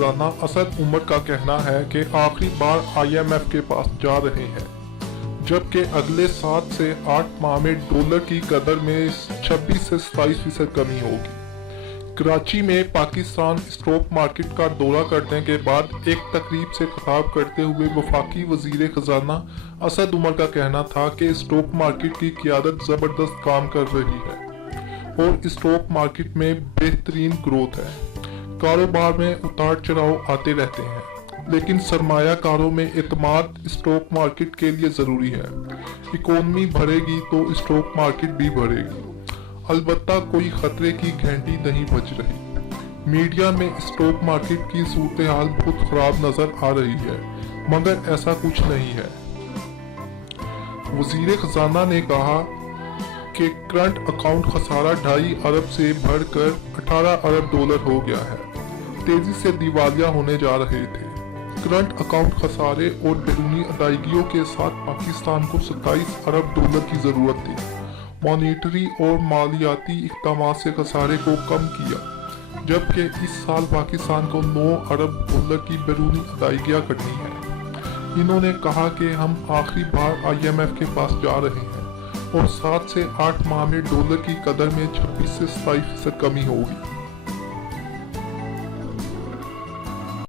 खजाना असद उमर का कहना है कि आखिरी बार IMF के पास जा रहे हैं, जबकि अगले 7 से 8 माह में डॉलर की कदर में 26 से 27% कमी होगी। कराची में पाकिस्तान स्टॉक मार्केट का दौरा करने के बाद एक तकरीब से खिताब करते हुए वफाकी वजीर खजाना असद उमर का कहना था कि स्टॉक मार्केट की क़यादत ज़बरदस्त काम कर रही है और स्टॉक मार्केट में बेहतरीन ग्रोथ है। कारोबार में उतार चढ़ाव आते रहते हैं, लेकिन सरमायाकारों में एतमाद स्टॉक मार्केट के लिए ज़रूरी है। इकोनॉमी बढ़ेगी तो स्टॉक मार्केट भी बढ़ेगी। अलबत्ता कोई खतरे की घंटी नहीं बज रही। मीडिया में स्टॉक मार्केट की सूरत हाल बहुत खराब नजर आ रही है, मगर ऐसा कुछ नहीं है। वजीर खजाना ने कहा कि करंट अकाउंट खसारा 2.5 अरब से बढ़कर 18 अरब डॉलर हो गया है। तेजी से दिवालिया होने जा रहे थे। करंट अकाउंट खसारे और बैरूनी अदायगियों के साथ पाकिस्तान को 27 अरब डॉलर की जरूरत थी। मॉनेटरी और मालियाती इक़दाम से खसारे को कम किया, जबकि इस साल पाकिस्तान को 9 अरब डॉलर की बैरूनी अदायगियाँ करनी है। इन्होंने कहा कि हम आखिरी बार IMF के पास जा रहे हैं और 7 से 8 माह में डॉलर की कदर में 26 से 27% कमी होगी।